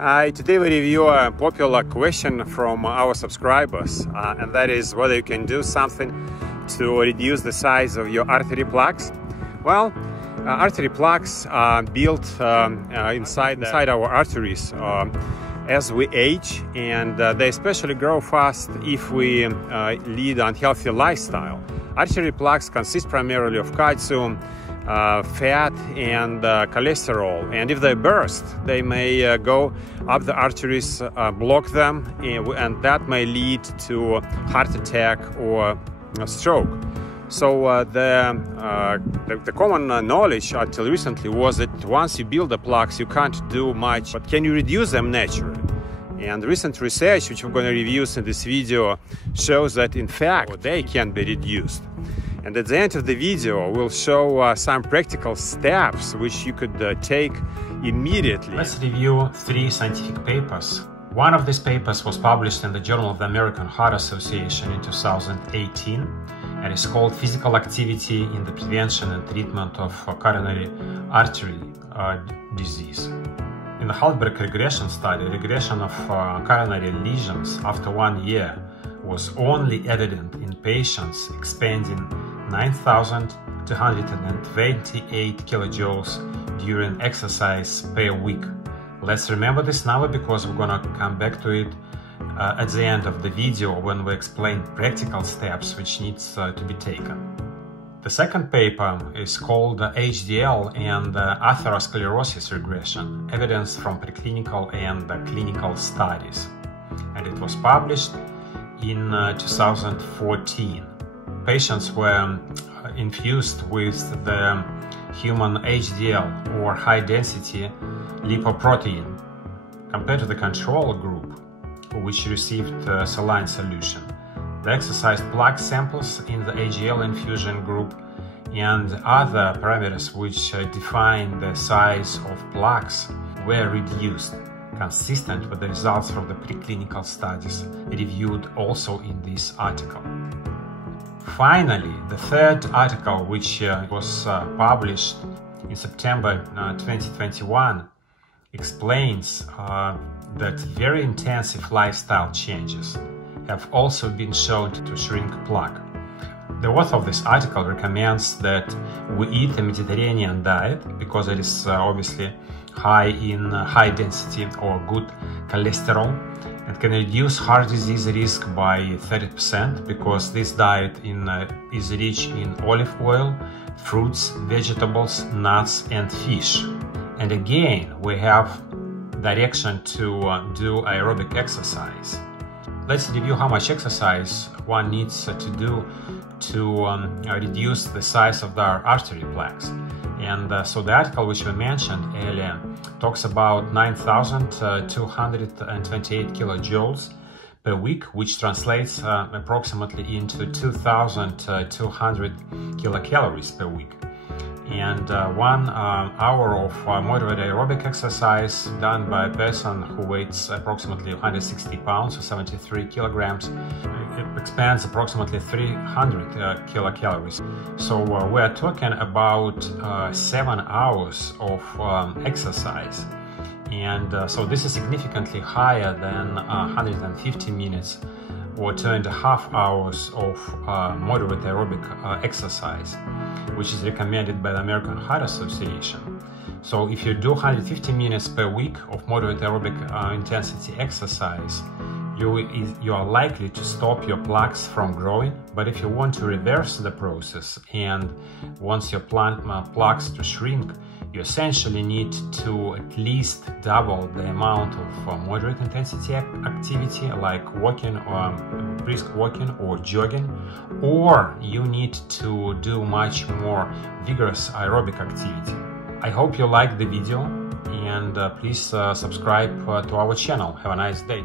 Hi, today we review a popular question from our subscribers, and that is whether you can do something to reduce the size of your artery plaques. Well, artery plaques are built inside our arteries as we age, and they especially grow fast if we lead an unhealthy lifestyle. Artery plaques consist primarily of calcium, fat and cholesterol, and if they burst, they may go up the arteries, block them, and that may lead to heart attack or stroke. So the common knowledge until recently was that once you build the plaques, you can't do much, but can you reduce them naturally? And recent research, which we're going to review in this video, shows that in fact they can be reduced. And at the end of the video, we'll show some practical steps which you could take immediately. Let's review 3 scientific papers. One of these papers was published in the Journal of the American Heart Association in 2018, and is called Physical Activity in the Prevention and Treatment of Coronary Artery Disease. In the Halberg regression study, regression of coronary lesions after 1 year was only evident in patients expending 9,228 kilojoules during exercise per week. Let's remember this number because we're gonna come back to it at the end of the video when we explain practical steps which needs to be taken. The second paper is called HDL and atherosclerosis regression, evidence from preclinical and clinical studies, and it was published in 2014. Patients were infused with the human HDL or high-density lipoprotein compared to the control group, which received saline solution. The exercised plaque samples in the HDL infusion group and other parameters which define the size of plaques were reduced, consistent with the results from the preclinical studies reviewed also in this article. Finally, the third article, which was published in September 2021, explains that very intensive lifestyle changes have also been shown to shrink plaque. The author of this article recommends that we eat a Mediterranean diet because it is obviously high in high density or good cholesterol, and can reduce heart disease risk by 30% because this diet is rich in olive oil, fruits, vegetables, nuts and fish. And again, we have direction to do aerobic exercise. Let's review how much exercise one needs to do to reduce the size of their artery plaques. And so the article which we mentioned earlier talks about 9,228 kilojoules per week, which translates approximately into 2,200 kilocalories per week. And 1 hour of moderate aerobic exercise done by a person who weighs approximately 160 pounds or 73 kilograms expands approximately 300 kilocalories. So we're talking about 7 hours of exercise. And so this is significantly higher than 150 minutes or 2.5 hours of moderate aerobic exercise, which is recommended by the American Heart Association. So if you do 150 minutes per week of moderate aerobic intensity exercise, you are likely to stop your plaques from growing. But if you want to reverse the process and want your plaques to shrink, you essentially need to at least double the amount of moderate intensity activity like walking or brisk walking or jogging, or you need to do much more vigorous aerobic activity. I hope you liked the video, and please subscribe to our channel. Have a nice day.